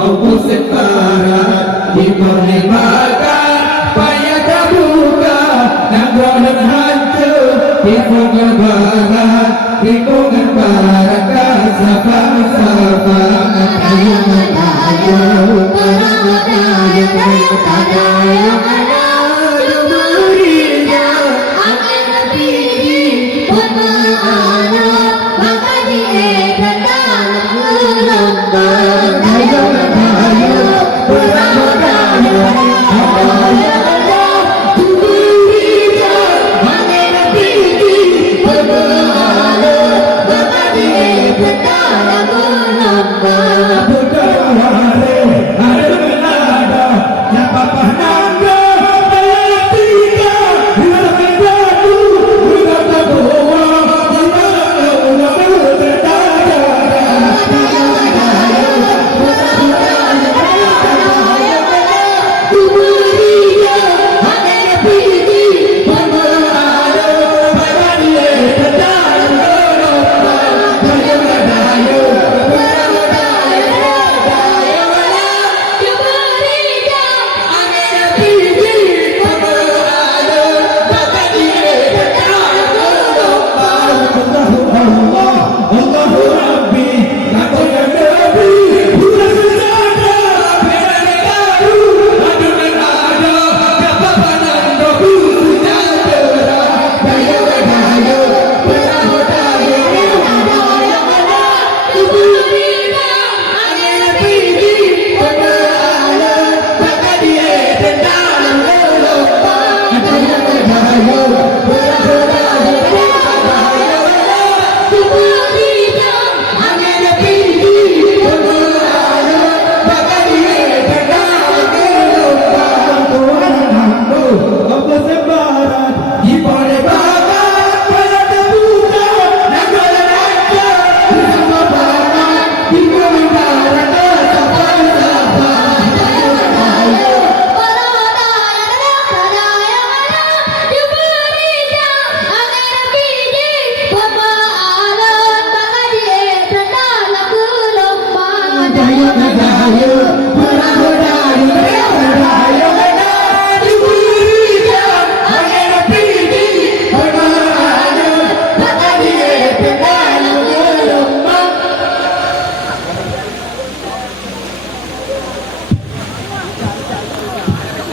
Aku separat diperlibatkan payah terbuka Nagonan hancur Tikungan barat Tikungan barat Kasapa-sapa Ayo ayo Perang ayo Ayo ayo Berinya Angin tinggi Pemaana Maka diekan dalam gelombang Ayo ayo Perang ayo Berinya Angin tinggi Pemaana Maka diekan dalam gelombang Budaya ada menada Nyapa panangga Tiga Bila menjadu Bila terbawa Bila berdaya Kuberinya Hanya tinggi Pemaada Pada dia Dalam gelombang Daya daya Ayo